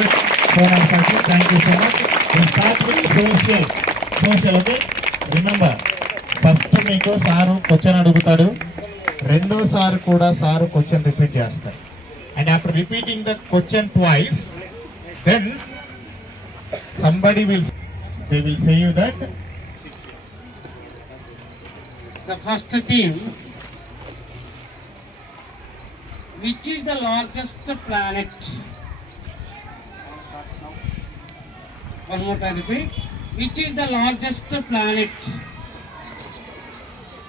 Thank you so much. We'll start with social. Social, okay? Remember, first మీకు sir question అడుగుతాడు, రెండోసారి కూడా sir question repeat చేస్తాడు. And after repeating the question twice, then somebody will say you that the first team, which is the largest planet? One more time repeat. Which is the largest planet?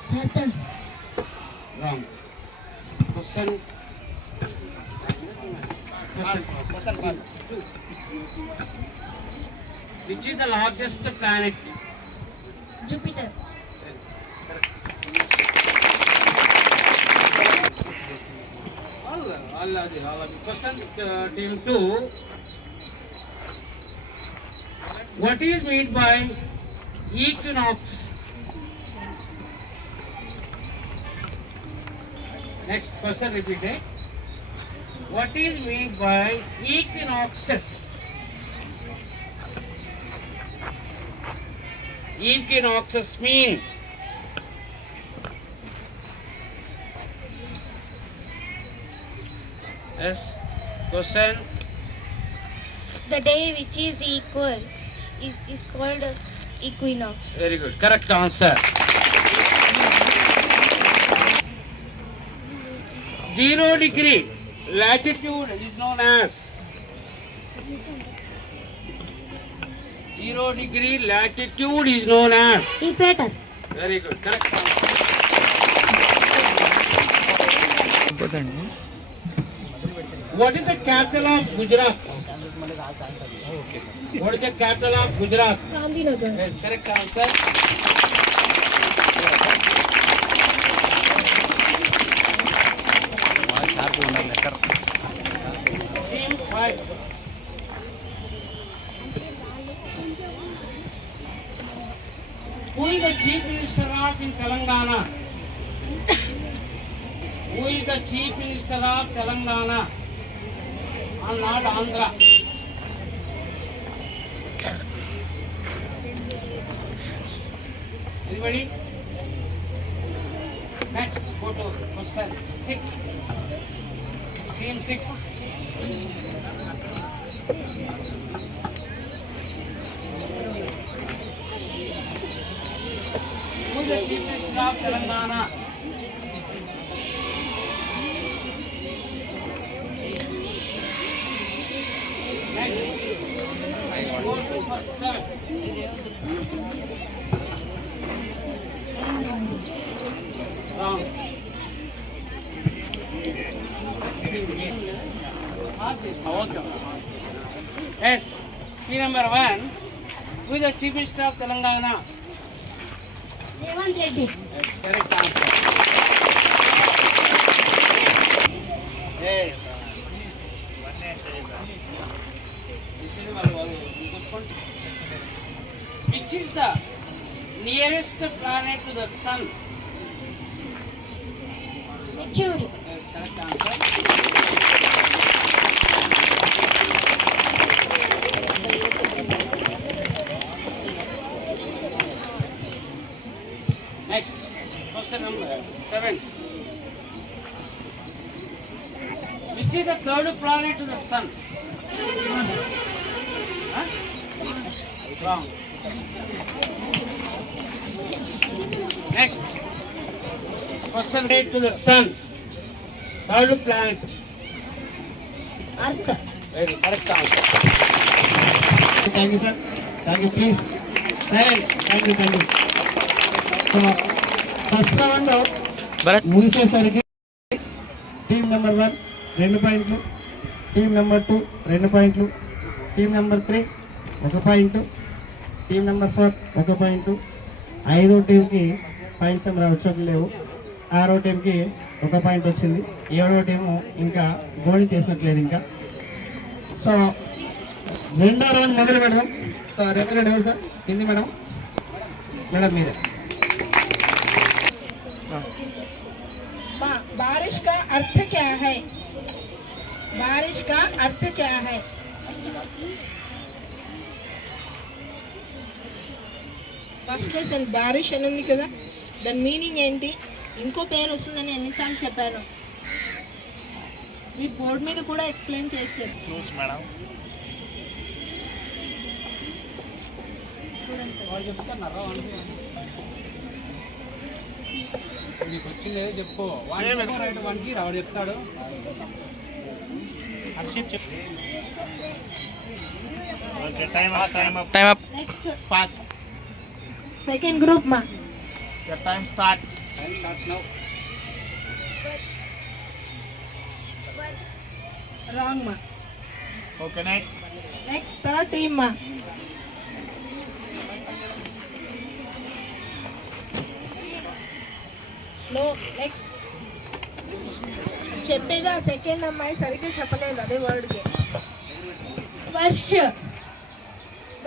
Saturn. Wrong. Question. Which is the largest planet? Jupiter. Allah. Question team 2. What is meant by equinox? Next question repeated. What is meant by equinoxes? Equinoxes mean yes. Question. The day which is equal is called equinox. Very good. Correct answer. 0 degree latitude is known as 0 degree latitude is known as Equator. very good. Correct answer. What is the capital of Gujarat? What is the capital of Gujarat? Gandhinagar. Yes, correct answer. Team 5. Who is the Chief Minister of in Telangana? Who is the Chief Minister of Telangana and not Andhra? Anybody? Next, go to question 6. Team 6. Who is the Chief Minister of Telangana? Next, go to question 7. Wrong. Yes, key number 1. Who is the Chief Minister of Telangana? Revanth Reddy. Yes, correct answer. Yes. Which is the nearest planet to the sun? Mercury. Yes, correct answer. Next, question number 7. Which is the third planet to the sun? Huh? Wrong. Next, question 8 to the sun. Third planet. Earth. Very correct answer. thank you sir, thank you please silent, thank you. So first round ముగిసేసరికి team number 1 2 పాయింట్లు, team number 2 2 పాయింట్లు, team number 3 1 point, team number 4 1 point, 5వ టీంకి పాయింట్స్ ఏం వచ్చట్లేవు, 6వ టీంకి 1 పాయింట్ వచ్చింది, 7వ టీము ఇంకా గోల్ చేసినట్లేదు ఇంకా. సో రెండో రౌండ్ మొదలు పెడదాం. సో రెఫరీ ఎవరు సార్? హిందీ మేడం మీరే. बारिश का अर्थ क्या है? बारिश का अर्थ क्या है? ఫస్ట్ లెసన్ బారిష్ అని ఉంది కదా, దాని మీనింగ్ ఏంటి? ఇంకో పేరు వస్తుందని ఎన్నిసార్లు చెప్పాను? మీరు బోర్డు మీద కూడా ఎక్స్ప్లెయిన్ చేశారు. నీకు వచ్చింది ఏదో చెప్పు. రైట్ వన్కి రాడు చెప్తాడు. నెక్స్ట్ సెకండ్ గ్రూప్ మా టైం స్టార్ట్స్ నౌ. రాంగ్ మా. Okay next. Next third team మా. నో. నెక్స్ట్ చెప్పేదా సెకండ్ అమ్మాయి సరిగ్గా చెప్పలేదు అదే వర్డ్కి. వర్ష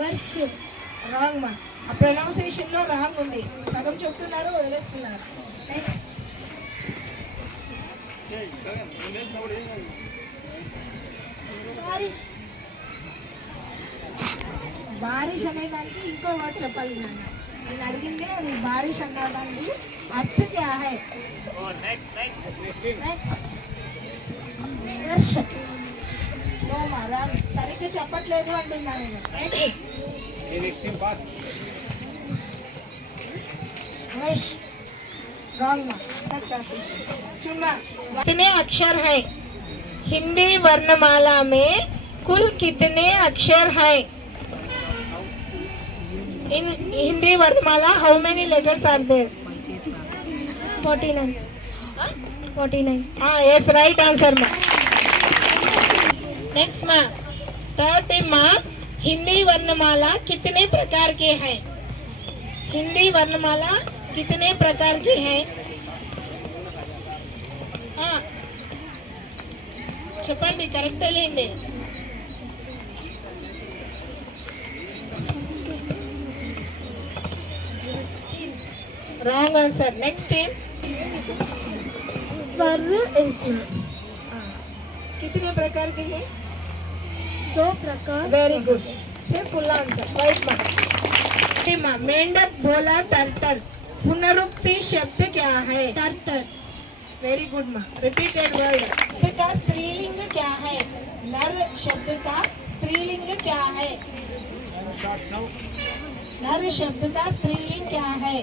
వర్ష రాంగ్ మా. ఆ ప్రొనౌన్సియేషన్ లో రాంగ్ ఉంది. సగం చెప్తున్నారు, వదిలేస్తున్నారు. నెక్స్ట్ బారిష్ బారిష్ అనే దానికి ఇంకో వర్డ్ చెప్పాలి నాన్న. నేను అడిగిందే అది బారిష్ అన్నదానికి అర్థ క్యా హై? నెక్స్ట్ వర్ష నో మా. రాంగ్. సరిగ్గా చెప్పట్లేదు అంటున్నాను నేను. నెక్స్ట్ వర్ష रॉन्ग माँ. चुना. कितने अक्षर है? हिंदी वर्णमाला में कुल कितने अक्षर है? In Hindi वर्णमाला how many letters are there? 49 49 हाँ, yes, right answer माँ. Next माँ. Third माँ. हिंदी वर्णमाला कितने प्रकार के हैं? हिंदी वर्णमाला कितने प्रकार के हैं? हाँ, చెప్పండి, కరెక్ట్ లేండి. Wrong answer. Next team. स्वर इंसान कितने प्रकार के हैं? 2 प्रकार वेरी गुड. से फुल आंसर. राइट माँ. मेंढक बोला टर्टल. पुनरुक्ति शब्द क्या है? टर्टल वेरी गुड माँ. Repeated word. शब्द का स्त्रीलिंग क्या है? नर शब्द का स्त्रीलिंग क्या है? नर शब्द का स्त्रीलिंग क्या है?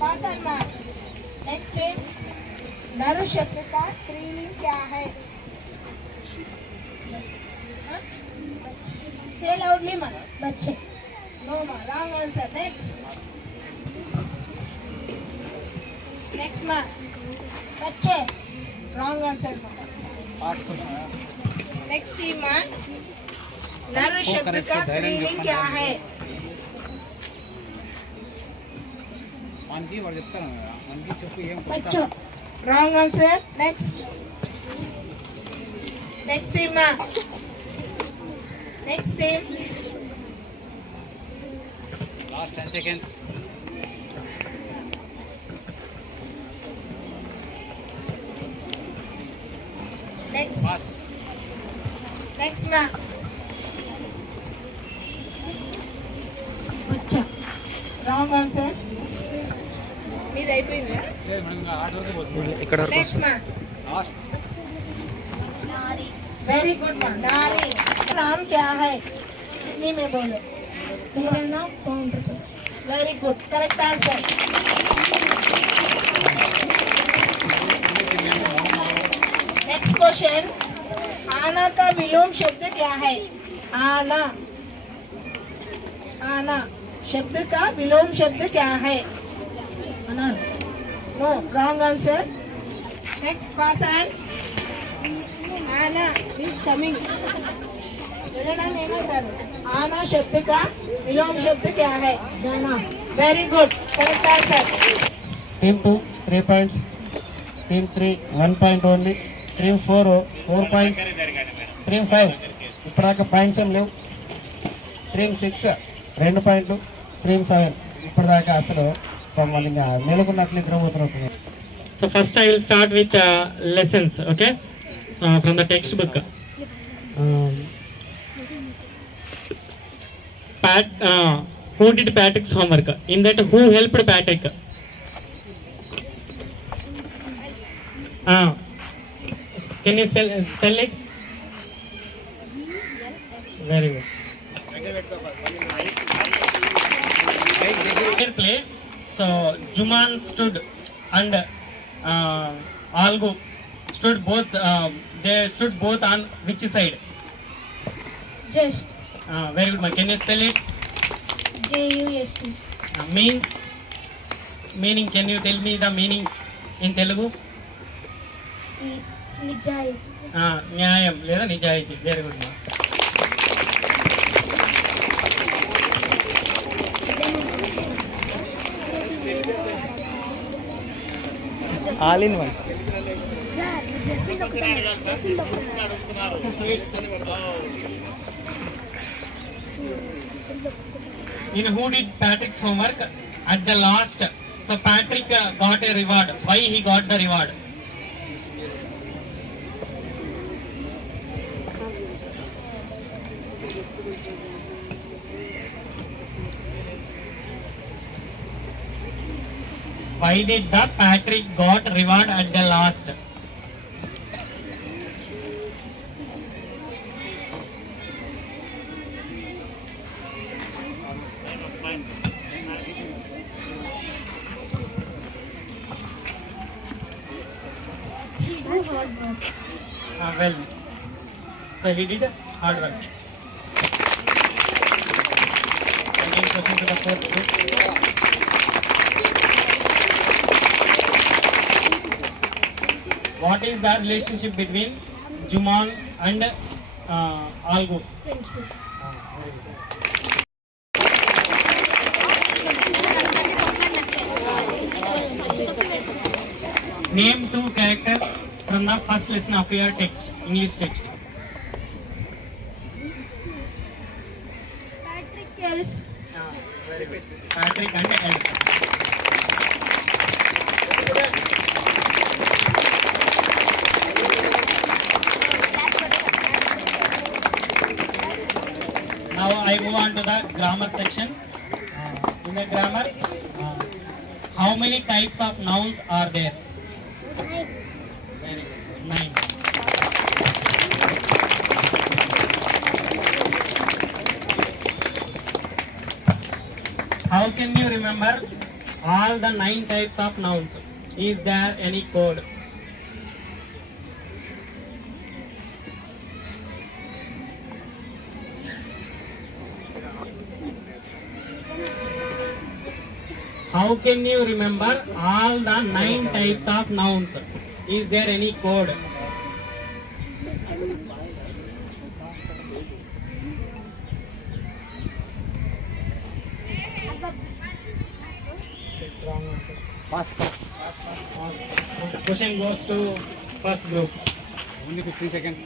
Pass on mark. नेक्स्ट है नर शब्द का स्त्रीलिंग क्या है? से लाउडली माँ. बच्चे नो माँ. Wrong answer. नेक्स्ट. नेक्स्ट माँ. बच्चे रॉन्ग आंसर माँ. नेक्स्ट टीम माँ. नर शब्द का स्त्रीलिंग क्या है? మనకి వాడు చెప్తాను కదా, మనకి చెప్పు ఏం बच्चों wrong answer. Next. Next team माँ. Next team. Last 10 seconds. Next. Pass. Next माँ. बच्चा रॉन्ग आंसर. మీది అయిపోయిందా? ఆర్డర్ వరకు పోతుంది. नेक्स्ट माँ. లాస్ట్. नारी वेरी गुड माँ. नारी. नाम क्या है? हिंदी में बोलो. मेरा नाम pound. Very good. Correct answer. Next question. आना का विलोम शब्द क्या है? आना. आना शब्द का विलोम शब्द क्या है? अनार no. Wrong answer. Next person. आना मीन्स कमिंग. వెళ్ళడానికి ఏమంటారు? ఆనా శబ్द का विलोम शब्द क्या है? जाना very good. Correct answer. Team 2 3 points, team 3 1 point only, team 4 4 points, team 5 ఇప్పటిదాకా పాయింట్స్ ఏం లేవు. టీమ్ 6 2 పాయింట్లు, టీమ్ 7 ఇప్పటిదాకా అసలు మమ్మల్ని ఇంకా మేలుకున్నట్లు నిద్రపోతున్నట్టు. So first I will start with lessons, okay? So from the textbook. Who did Patrick's homework? In that, who helped Patrick? Can you spell it? Very good. Play. So Juman stood and Algu stood both. They stood both on which side? Just. Very good. Can you spell it? JUST. Meaning. Can you tell me the meaning in Telugu? Nijai. న్యాయం లేదా నిజాయితీ. Very good మా. All in one. In who did Patrick's homework? At the last. So Patrick got a reward. Why he got the reward? Why did the Patrick got reward at the last? He do hard work. Well, so he did hard work. Again, question to the fourth group. What is the relationship between Juman and Algu? Friendship. Name 2 characters from the first lesson of your text, English text. Patrick Elf. Very good. Patrick and Elf. Now I move on to the grammar section. In the grammar, how many types of nouns are there? Very good. 9. How can you remember all the 9 types of nouns? Is there any code? How can you remember all the 9 types of nouns? Is there any code? Question goes to first group. Only 15 seconds.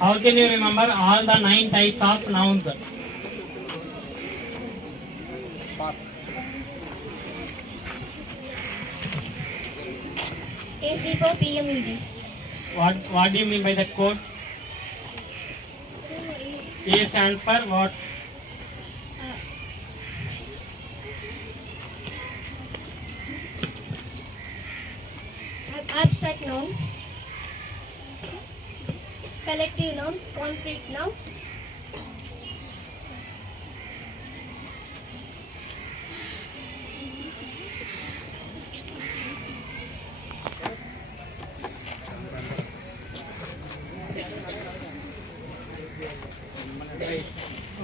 How can you remember all the 9 types of nouns? Pass. AC for PMED. What do you mean by that code? A stands for what? Abstract noun. Collective noun. Concrete noun.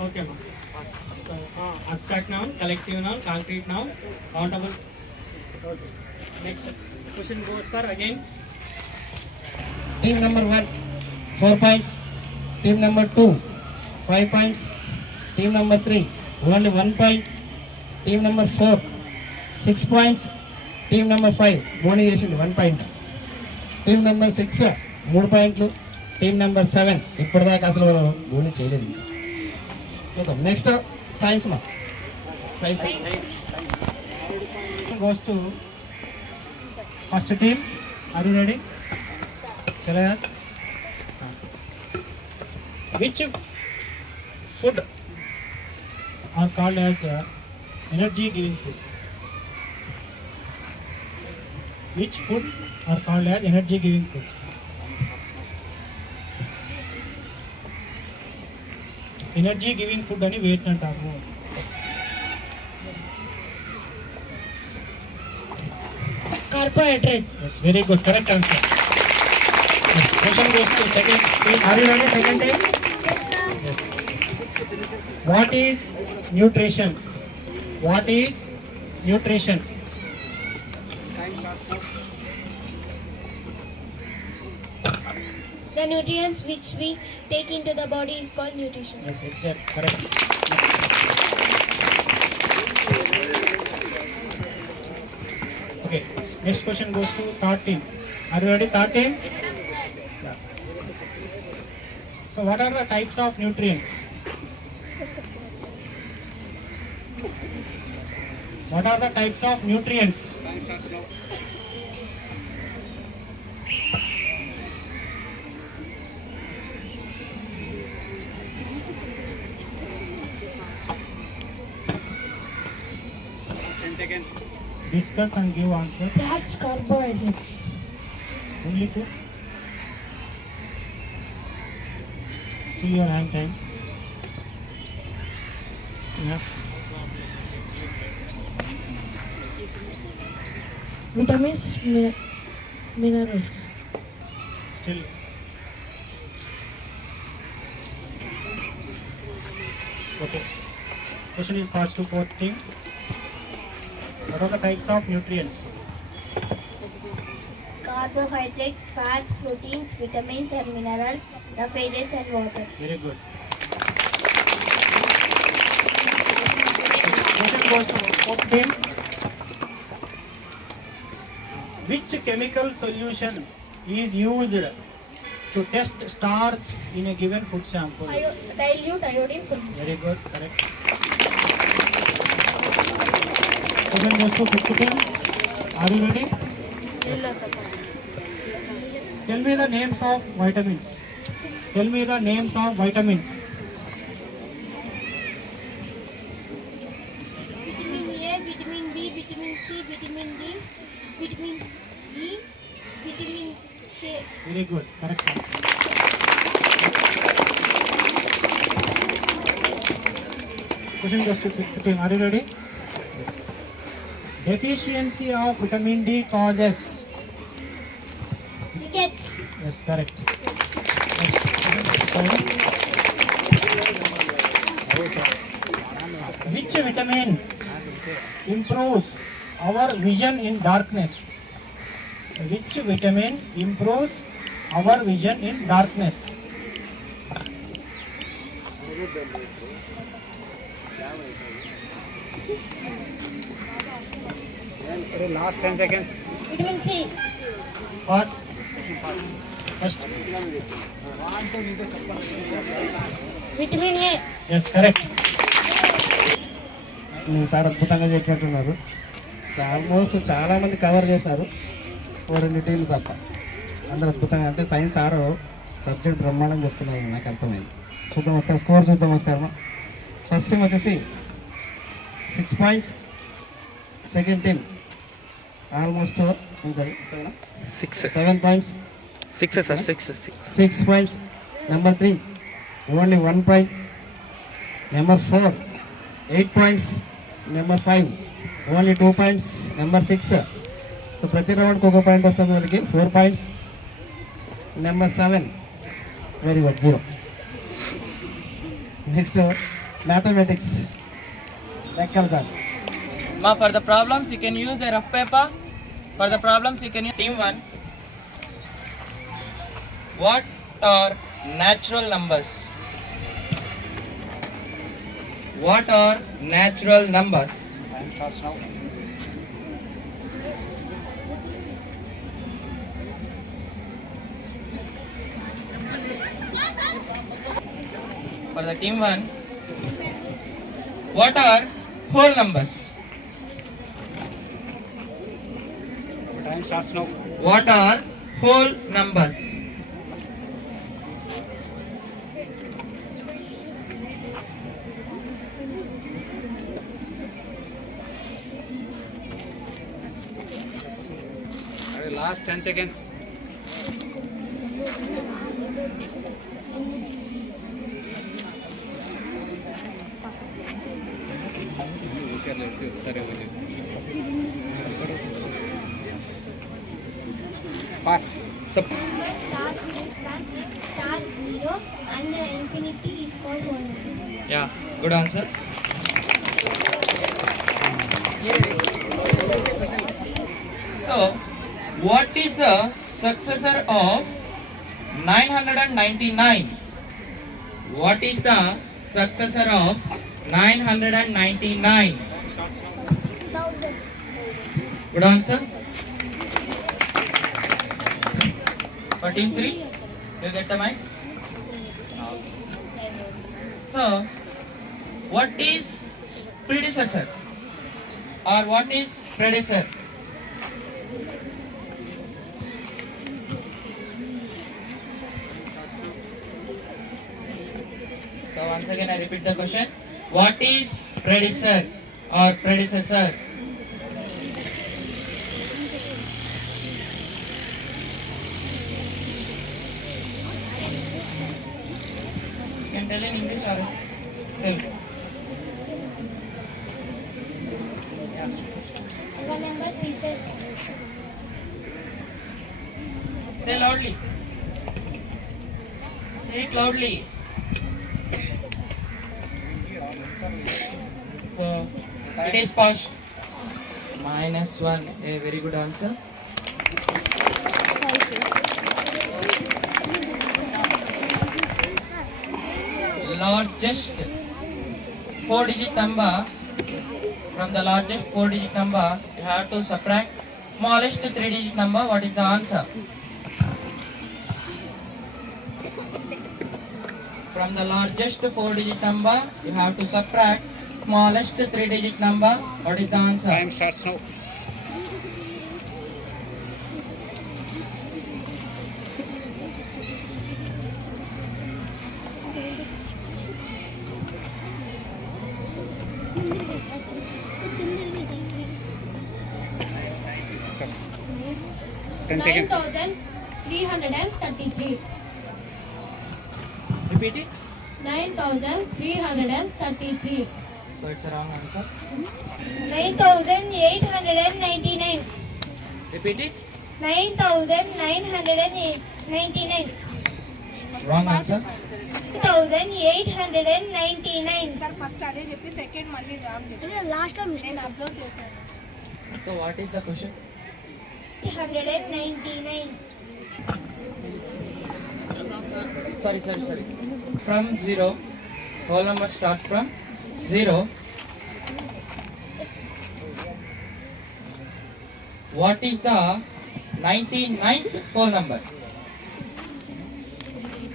Okay, ma'am. So, abstract noun, collective noun, concrete noun, countable. Okay. Next question goes for again. Team number 1, 4 points. Team number 2, 5 points. Team number 3, only 1 point. Team number 4, 6 points. Team number 5, Boni చేసింది 1 point. Team number 6 3 పాయింట్లు. Team number 7 ఇప్పటిదాకా అసలు గోల్ చేయలేదు ఇంకా. చూద్దాం. Next science మా science goes to first team. Are you ready? Shall I ask? Which food are called as energy giving food? Which food are called as energy giving food? Energy giving food ani weight antaru. Carbohydrates. Yes, very good. Correct answer. Yes. Question goes to second team. Are you ready? Second team. Yes. What is nutrition? What is nutrition? The nutrients which we take into the body is called nutrition. Yes, exact. Correct. Okay. Next question goes to third team. Are you ready? Third team. Yeah. So, what are the types of nutrients? What are the types of nutrients? Discuss and give answer. That's carbohydrates. Only two. See your hand time. Enough. Vitamins, minerals. Still. Okay. Question is passed to fourth team. What are the types of nutrients? Carbohydrates, fats, proteins, vitamins and minerals, the phases and water. Very good. Question goes to fourth team. Which chemical solution is used to test starch in a given food sample? Dilute iodine solution. Very good, correct. Question goes to fifth team. Are you ready? Tell me the names of vitamins. Tell me the names of vitamins. Vitamin A, vitamin B, vitamin C, vitamin D, vitamin E, vitamin K. Very good, correct answer. Question goes to sixth team. Are you ready? Yes. Deficiency of vitamin D causes. Rickets. Yes, correct. Which vitamin improves our vision in darkness? Which vitamin improves our vision in darkness? Last 10 seconds. Vitamin C. Pause. First. Vitamin A. Yes, correct. Sir అద్భుతంగా చెప్పినట్టున్నారు. ఆల్మోస్ట్ చాలా మంది కవర్ చేసినారు, 2 టీమ్స్ తప్ప. అందరూ అద్భుతంగా, అంటే science sir subject బ్రహ్మాండం చెప్తున్నారు, నాకు అర్థమైంది. చూద్దాం ఒకసారి స్కోర్ చూద్దాం ఒకసారి. ఫస్ట్ టీమ్ వచ్చేసి 6 పాయింట్స్. సెకండ్ టీమ్ ఆల్మోస్ట్ 7 పాయింట్స్. 6 పాయింట్స్. నెంబర్ 3 ఓన్లీ 1 పాయింట్. Number 4 8 points. నెంబర్ 5 ఓన్లీ 2 పాయింట్స్. నెంబర్ 6 సో ప్రతి రౌండ్కి 1 పాయింట్ వస్తుంది వాళ్ళకి, 4 points. Number 7 very good, 0. Next mathematics లెక్కలు sir. For the problems you can use a rough paper. For the problems you can use team 1. What are natural numbers? What are natural numbers? Time starts now. For the team 1, what are whole numbers? Time starts now. What are whole numbers? Last 10 seconds. Pass. Number starts with 1, starts 0, and the infinity is called 1. Yeah, good answer. So, what is the successor of 999? What is the successor of 999? 1000. Good answer. For team 3, you get the mic. So, what is predecessor? Or what is predecessor? So once again I repeat the question. What is predecessor or predecessor? You can tell in English or Telugu. Number 3 says Say loudly. Say it loudly. So it is past. -1. A very good answer. Largest 4-digit number. From the largest 4-digit number, you have to subtract smallest 3-digit number. What is the answer? From the largest 4-digit number, you have to subtract smallest 3-digit number. What is the answer? Time starts now. Sir. 10 seconds. 9,333. Repeat it. 9,333. So it's a wrong answer. 9,899. Repeat it. 9,999. Wrong answer. 9,899. Sir first అదే చెప్పి సెకండ్ మళ్ళీ రాంగ్ చెప్పి last time నేను అబ్జర్వ్ చేశాను. So what is the question? 899. Sorry. From 0, whole number starts from 0. What is the 99th whole number?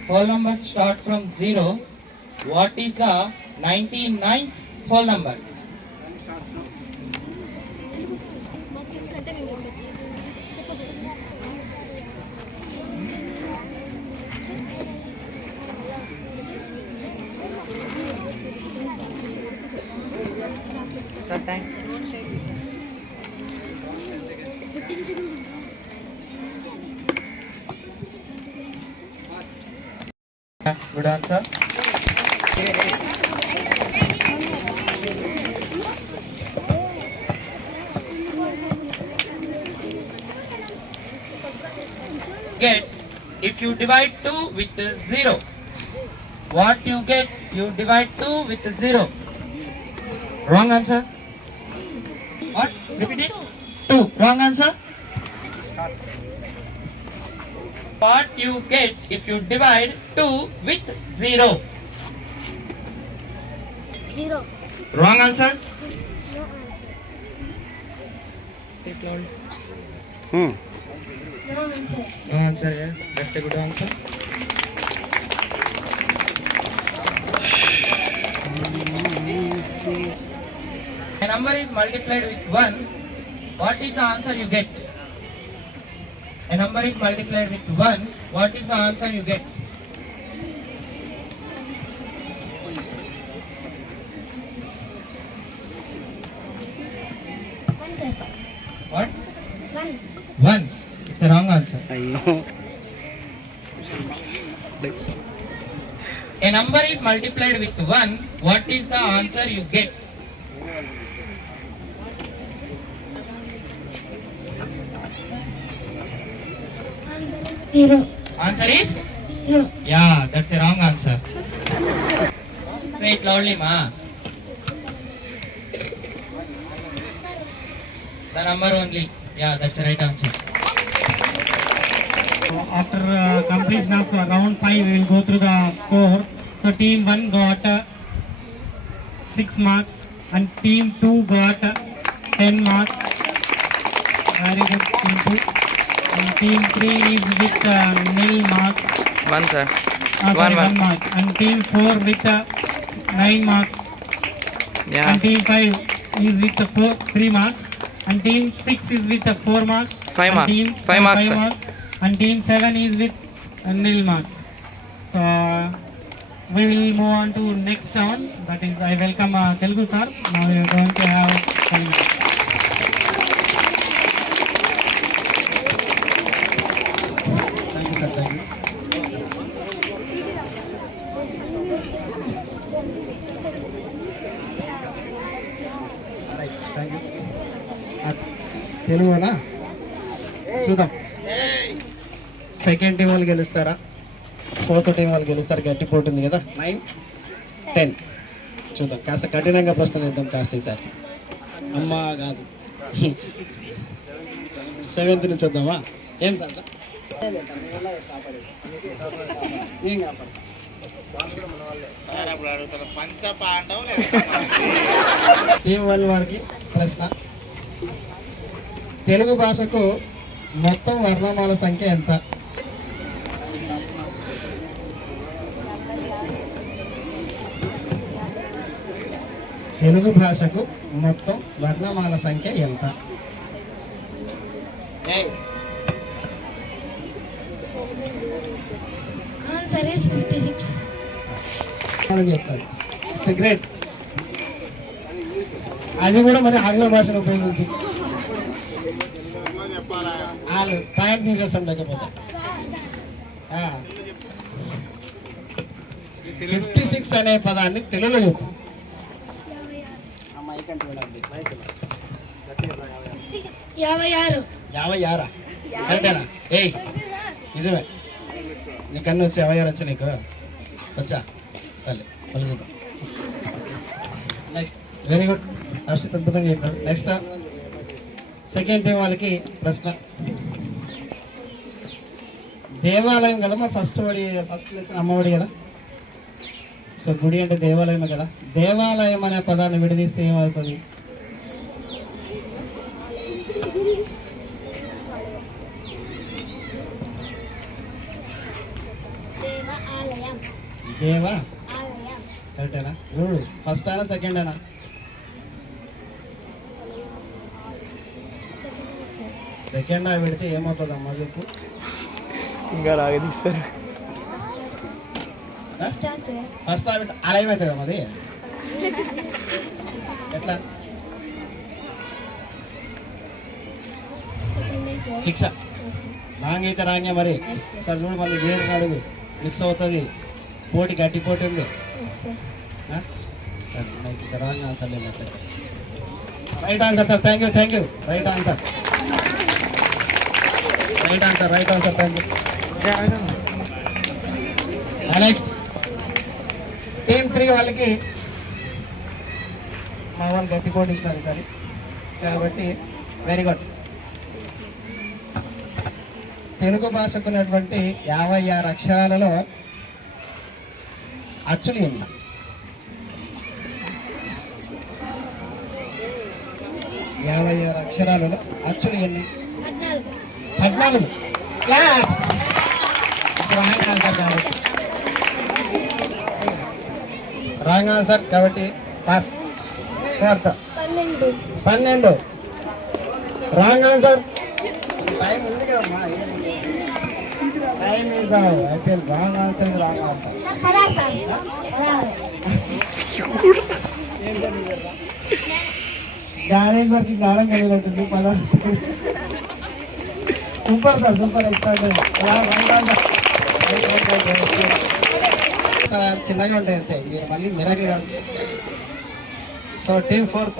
Whole number start from 0. What is the 99th whole number? Good answer. Get if you divide 2 with 0. What you get? You divide 2 with 0. Wrong answer. What? Repeat it. 2. Wrong answer. What you get if you divide 2 with 0? 0. Wrong answer. No answer. Say it loud. No answer. No answer, yeah. That's a good answer. number is multiplied with 1, what is the answer you get? A number is multiplied with 1, what is the answer you get? One, sir. What? One. 1. It's the wrong answer. A number is multiplied with 1, what is the answer you get? Zero. Answer is? Zero. Yeah, that's the wrong answer. Say it loudly, ma. The number only. Yeah, that's the right answer. After completion of round 5, we will go through the score. So team 1 got 6 marks and team 2 got 10 marks. Very good, team 2. And team 3 is with nil marks. One, sir. Sorry, 1 mark. And team 4 with 9 marks. Yeah. And team 5 is with 3 marks. And team 6 is with 4 marks. 5 And marks. team 5 marks, 5 sir. marks. And team 7 is with nil marks. So we will move on to next round. That is, I welcome Telugu sir. Now we are going to have Telugu. Thank you sir, thank you. Thank you. తెలుగునా చూద్దాం. Second team వాళ్ళు గెలుస్తారా, fourth team వాళ్ళు గెలుస్తారు? గట్టి పోటీ ఉంది కదా. 9, 10 చూద్దాం. కాస్త కఠినంగా ప్రశ్నలు ఇద్దాం కాస్త ఈసారి. అమ్మా కాదు, 7th నుంచి వద్దామా? ఏం సార్ ఏం కాపాడు టీం 1 వారికి ప్రశ్న. తెలుగు భాషకు మొత్తం వర్ణమాల సంఖ్య ఎంత? తెలుగు భాషకు మొత్తం వర్ణమాల సంఖ్య ఎంత? Answer is 56. అని చెప్తాడు. సిగరెట్ అది కూడా మరి ఆంగ్ల భాషను ఉపయోగించి వాళ్ళు పాయింట్ తీసేస్తాం. లేకపోతే 56 అనే పదాన్ని తెలుగులో చెప్పు. 56. 56 కరెక్టేనా? ఏయ్ నిజమే, నీకన్నా వచ్చి 56 వచ్చా? నీకు వచ్చా? సరే మళ్ళీ చూద్దాం. నెక్స్ట్, వెరీ గుడ్, ఫస్ట్ అద్భుతంగా చెప్పాడు. నెక్స్ట్ సెకండ్ టీం వాళ్ళకి ప్రశ్న. దేవాలయం కదా మా ఫస్ట్ లెసన్ అమ్మఒడి కదా. సో గుడి అంటే దేవాలయమే కదా. దేవాలయం అనే పదాన్ని విడదీస్తే ఏమవుతుంది? Devalayam. దేవా Alayam. కరెక్టేనా? చూడు, ఫస్ట్ అయినా సెకండ్ అయినా? సెకండ్ పెడితే ఏమవుతుంది అమ్మా చెప్పు? ఇంకా రాగదీస్తారు. Star, sir. ఫస్ట్ పెడితే అలా ఏమవుతుంది అమ్మా అది? ఎట్లా Second day, sir. ఫిక్సా? Yes, sir. రాంగ్ అయితే రాంగే మరి. Yes, sir. సార్ చూడు, మళ్ళీ వేరే అడుగు, మిస్ అవుతుంది. పోటీ గట్టి పోటీ ఉంది. Yes, sir. రాంగ్ ఆన్సర్ లేనట్లయితే right answer sir. Thank you, thank you. Right answer, right answer, right answer. Thank you. Next team 3 వాళ్ళకి మా వాళ్ళు గట్టి పోటీ ఇచ్చినారు ఈసారి కాబట్టి వెరీ గుడ్. తెలుగు భాషకు ఉన్నటువంటి 56 అక్షరాలలో అచ్చులు ఎన్ని? 56 అక్షరాలలో అచ్చులు ఎన్ని? 14. క్లాప్స్. రాంగ్ ఆన్సర్ కాబట్టి, రాంగ్ ఆన్సర్ కాబట్టి pass. Fourth 12. Wrong answer. Time ఉంది కదమ్మా. టైం ఈజ్ అయిపోయింది. Wrong answer is wrong answer. జ్ఞానేశ్వర్కి జ్ఞానం కలిగినట్టుంది. 16. Super sir, super extraordinary. చిన్నగా ఉంటాయి అంతే, మీరు మళ్ళీ మిరాకిల్ కాదు. సో టీమ్ 4th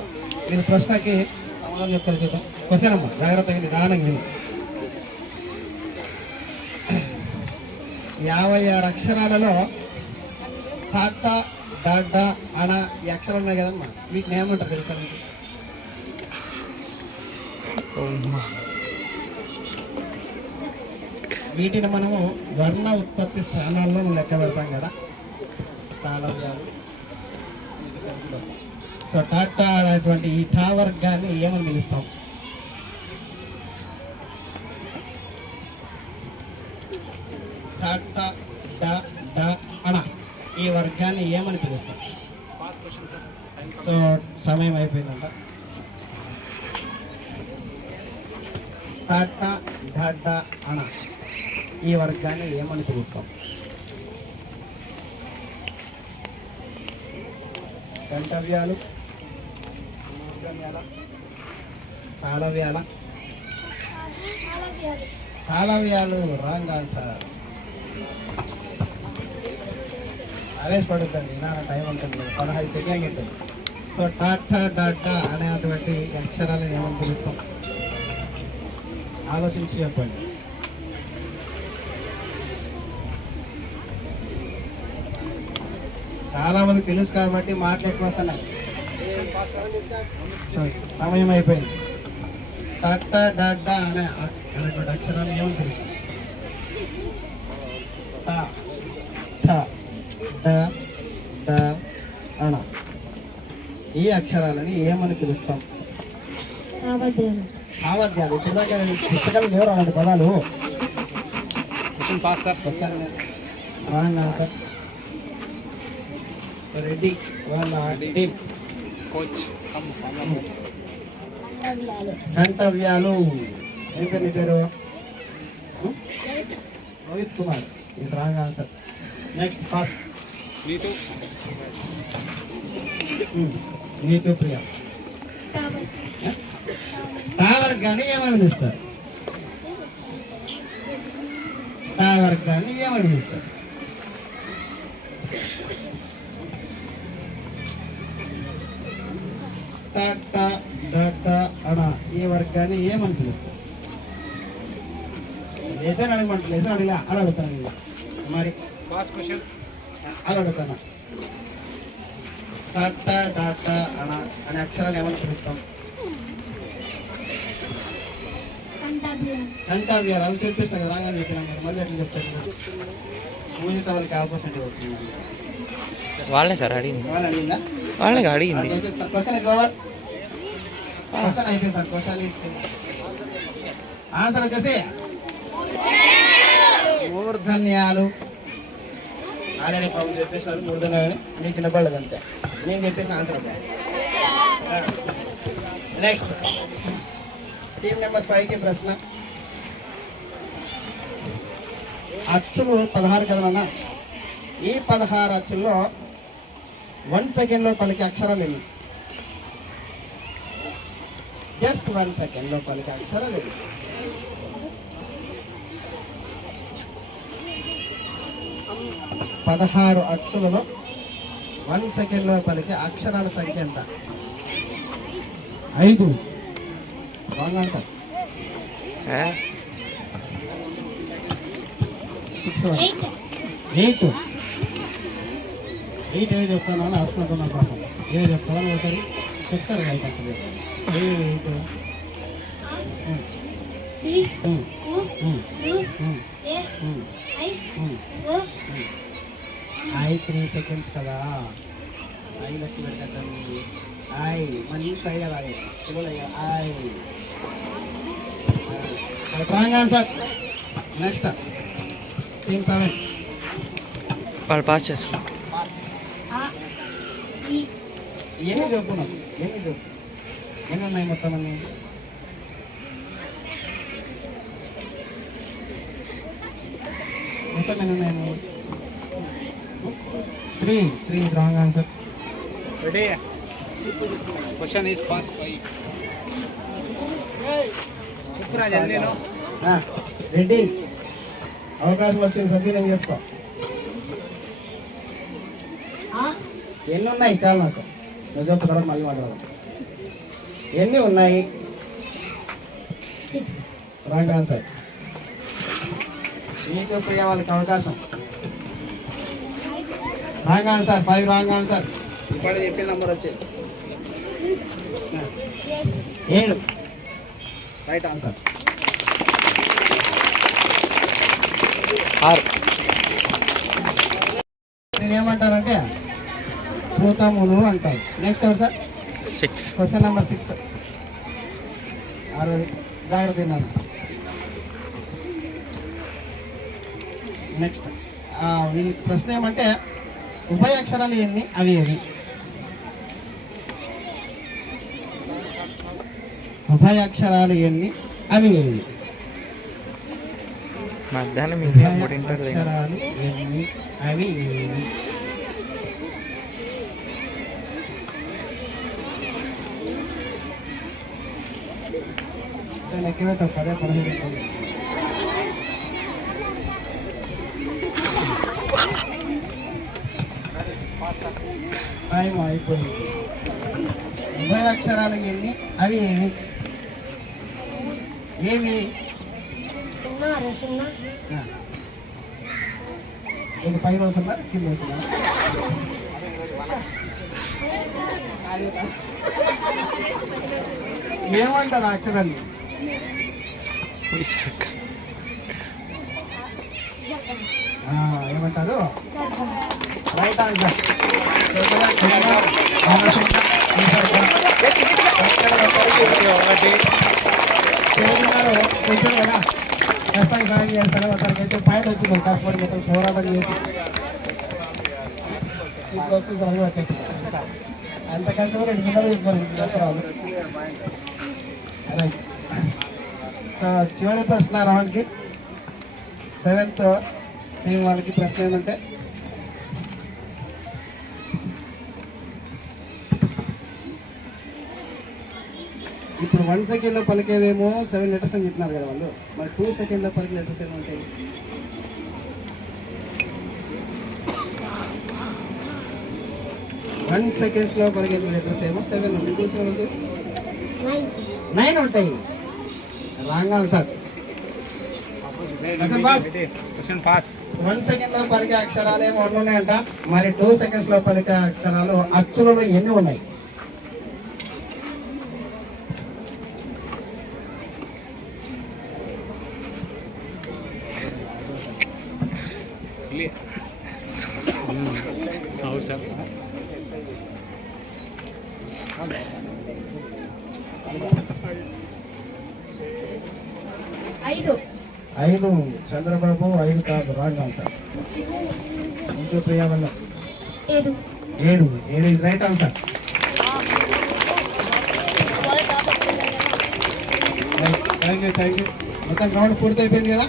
మీరు ప్రశ్నకి సమాధానం చెప్తారు. చూద్దాం. క్వశ్చన్ అమ్మా, జాగ్రత్తగా నిదానంగా విని. 56 అక్షరాలలో టాటా, డాడా, అణ ఈ అక్షరాలు ఉన్నాయి కదమ్మా, వీటిని ఏమంటారు తెలుసా మీకు? వీటిని మనము వర్ణ ఉత్పత్తి స్థానాల్లో లెక్క పెడతాం కదా, తాళవ్యాలు. సో టాటా అనేటువంటి ఈ టా వర్గాన్ని ఏమని పిలుస్తాం? టాటా, డా, డా, అణ ఈ వర్గాన్ని ఏమని పిలుస్తాం? సో సమయం అయిపోయిందంట. టాటా, డాడా, అణ ఈ వర్గాన్ని ఏమని పిలుస్తాం? గంటవ్యాలు, తాళవ్యాల? తాళవ్యాలు రాంగ్ ఆన్సర్. ఆవేశపడుతుంది, నా టైం ఉంటుంది, 15 సెకండ్లు ఉంటుంది. సో టాటా, డాటా అనేటువంటి అక్షరాలను ఏమని పిలుస్తాం? ఆలోచించి చెప్పండి. చాలా మందికి తెలుసు కాబట్టి మాటలు ఎక్కువ వస్తున్నాయి. సమయం అయిపోయింది. టాటా, డాడా అనేటువంటి అక్షరాలు ఏమని పిలుస్తాం? టా, ఠ, డ, డ, అణ ఈ అక్షరాలని ఏమని పిలుస్తాం? సామర్థ్యాలు. ఇప్పుడు దాకా పుస్తకాలు లేవు అలాంటి పదాలు. Wrong answer. రెడ్డి వాళ్ళ టీం కోచ్. గంటవ్యాలు. ఏం పేరు నీ పేరు? రోహిత్ కుమార్. ఇది wrong answer. Next fast. Neetu Priya. టా వర్గాన్ని ఏమని పిలుస్తారు? టా వర్గాన్ని ఏమని పిలుస్తారు? టాటా, డాటా, అణ ఈ వర్గాన్ని ఏమని పిలుస్తారు? లేసని అడగమంటారు. లేసని అడిగా అలా అడుగుతాను మరి. అలా అడుగుతాను. టాటా, డాటా, అణ అనే అక్షరాలు ఏమని పిలుస్తాం? కంఠావ్యాలు. అది చెప్పేస్తాను కదా, రాగానే చెప్పినాం కదా, మళ్ళీ ఎట్లా చెప్తాను? పూజిత వాళ్ళకి ఆపర్చునిటీ వచ్చింది. వాళ్ళే సార్ అడిగింది. వాళ్ళు అడిగిందా? వాళ్ళే అడిగింది. Question is over. క్వశ్చన్ అయిపోయింది సార్. క్వశ్చన్ ఆన్సర్ వచ్చేసి మూర్ధన్యాలు. ఆల్రెడీ పాపం చెప్పేసినారు మూర్ధన్యాలు. నీకు వినపడలేదు అంతే, నేను చెప్పేసిన ఆన్సర్. నెక్స్ట్ టీం నెంబర్ 5కి ప్రశ్న. అచ్చులు 16 కదన్నా. ఈ 16 అచ్చుల్లో 1 సెకండ్లో పలికే అక్షరాలు ఎన్ని? జస్ట్ 1 సెకండ్లో పలికే అక్షరాలు ఎన్ని? పదహారు అచ్చులలో 1 సెకండ్లో పలికే అక్షరాల సంఖ్య ఎంత? 5. Wrong answer. 6. 8. 8 ఏవి చెప్తాను అని ఆసుకుంటున్నాను పాపం. ఏవి చెప్తాను ఒకసారి చెప్తారు కదా. 3 seconds కదా. 5 లెక్క పెట్టండి. మన ఇంగ్లీష్లో అయ్యి కదా, తెలుగులో అయ్యి. Wrong answer. Next team 7. వాళ్ళు పాస్ చేస్తారు. ఎన్ని చెప్పు నాకు, ఎన్ని చెప్పు. ఎన్ని ఉన్నాయి మొత్తం అన్ని? మొత్తం ఎన్ని ఉన్నాయి? 3 wrong answer. Question is pass 5. చెప్పురా జల్దీ రెడ్డి, అవకాశం వచ్చింది, సద్వినియోగం చేసుకో. ఎన్ని ఉన్నాయి చాలు నాకు, నువ్వు చెప్పిన తర్వాత మళ్ళీ మాట్లాడదాం. ఎన్ని ఉన్నాయి? 6. Wrong answer. నీకు ప్రియ వాళ్ళకి అవకాశం. Wrong answer. 5 wrong answer. ఇప్పుడు చెప్పిన నంబర్ వచ్చేది 7. Right answer. 6. నేనేమంటానంటే భూతములు అంటారు. నెక్స్ట్ ఎవరు సార్? 6. Question number 6. జాగ్రత్త తిన్నాను. నెక్స్ట్ వీళ్ళ ప్రశ్న ఏమంటే ఉభయ అక్షరాలు ఎన్ని, అవి ఏవి? ఉభయ అక్షరాలు ఎన్ని, అవి ఏవి? మధ్యాహ్నం ఉభయ ఇంకా అక్షరాలు ఎన్ని, అవి ఏవి? లెక్క పెట్టాం 10, 15. టైం అయిపోయింది. ఉభయ అక్షరాలు ఎన్ని, అవి ఏవి? ఏవి? 0. ఇది పైన వస్తుందా కింద వస్తుందా? ఏమంటారు ఆ అక్షరాన్ని? విశాఖ. ఏమంటారు? Right answer. కొంచెం కదా కష్టానికి సాయం చేస్తాడు. అతనికైతే పాయింట్ వచ్చింది, కష్టపడి మొత్తం పోరాటం చేసి ఇప్పుడు వస్తుంది చదువు వచ్చేసి అంత కష్టపడి 2 సున్నాలు చెప్పారు. రైట్. సో చివరి ప్రశ్న రౌండ్కి 7th టీం వాళ్ళకి ప్రశ్న ఏమంటే ఇప్పుడు 1 సెకండ్లో పలికేవేమో 7 లెటర్స్ అని చెప్పినారు కదా వాళ్ళు, మరి 2 సెకండ్లో పలికే లెటర్స్ ఏమో ఉంటాయి? వన్ సెకండ్స్లో పలికే లెటర్స్ ఏమో 7 ఉంటాయి, 2 సెకండ్లు 9 ఉంటాయి. Wrong answer. Question pass. 1 సెకండ్లో పలికే అక్షరాలు ఏమో 1 ఉన్నాయంట, మరి 2 సెకండ్స్లో పలికే అక్షరాలు అచ్చులలో ఎన్ని ఉన్నాయి? అవును సార్. 5. చంద్రబాబు 5 కాదు, రాంగ్ ఆన్సర్. ఇంకో ప్రియా వల్ల 7 is right answer. Thank you. మొత్తం రౌండ్ పూర్తి అయిపోయింది కదా?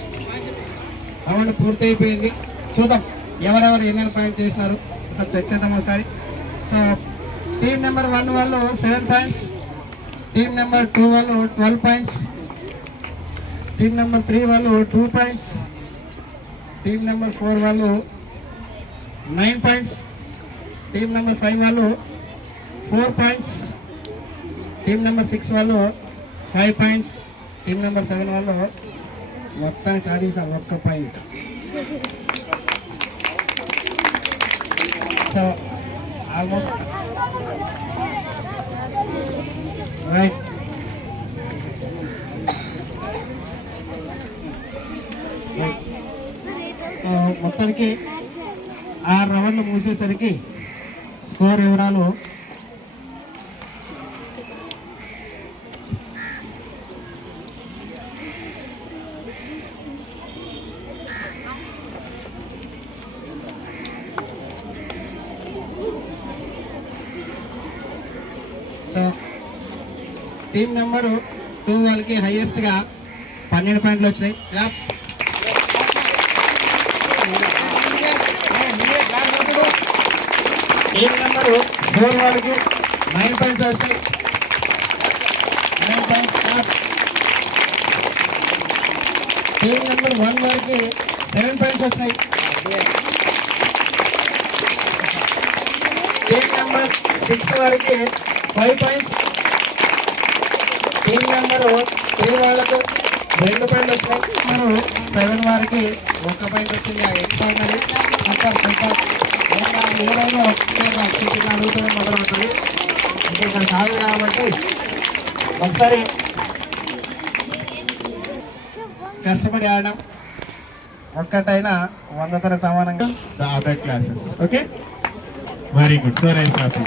రౌండ్ పూర్తి అయిపోయింది. చూద్దాం ఎవరెవరు ఎన్నెన్ని పాయింట్స్ చేసినారు ఒకసారి చెక్ చేద్దాం ఒకసారి. సో టీం నెంబర్ 1 వాళ్ళు 7 పాయింట్స్, టీం నెంబర్ 2 వాళ్ళు 12 పాయింట్స్, టీం నెంబర్ 3 వాళ్ళు 2 పాయింట్స్, టీం నెంబర్ 4 వాళ్ళు 9 పాయింట్స్, టీం నెంబర్ 5 వాళ్ళు 4 పాయింట్స్, టీం నెంబర్ 6 వాళ్ళు 5 పాయింట్స్, టీం నెంబర్ 7 వాళ్ళు మొత్తాన్ని సాధించారు 1 పాయింట్. So almost right. మొత్తానికి 6 రౌండ్లు మూసేసరికి స్కోర్ వివరాలు సో టీం నెంబరు 2 వాళ్ళకి హైయెస్ట్ గా 12 పాయింట్లు వచ్చినాయి. క్లాప్స్. టీం నెంబరు 4 వాళ్ళకి 9 పాయింట్స్ వచ్చాయి. 9 పాయింట్స్. క్లాప్స్. టీం నెంబర్ 1 వారికి 7 పాయింట్స్ వచ్చినాయి. టీం నెంబర్ 6 వారికి 5 పాయింట్స్. టీం నెంబర్ 3 వాళ్ళకు 2 పాయింట్లు వచ్చినాయి. నెంబర్ 7 వారికి 1 పాయింట్ వచ్చింది. ఎక్స్ట్రాడినరీ. Super super. ఏదైనా అడుగుతూనే మొదలవుతుంది. ఇంకా ఇక్కడ కాదు కాబట్టి ఒకసారి కష్టపడి ఆడడం ఒక్కటైనా 100తో సమానంగా The other classes. Okay? Very good. So nice, Rafi.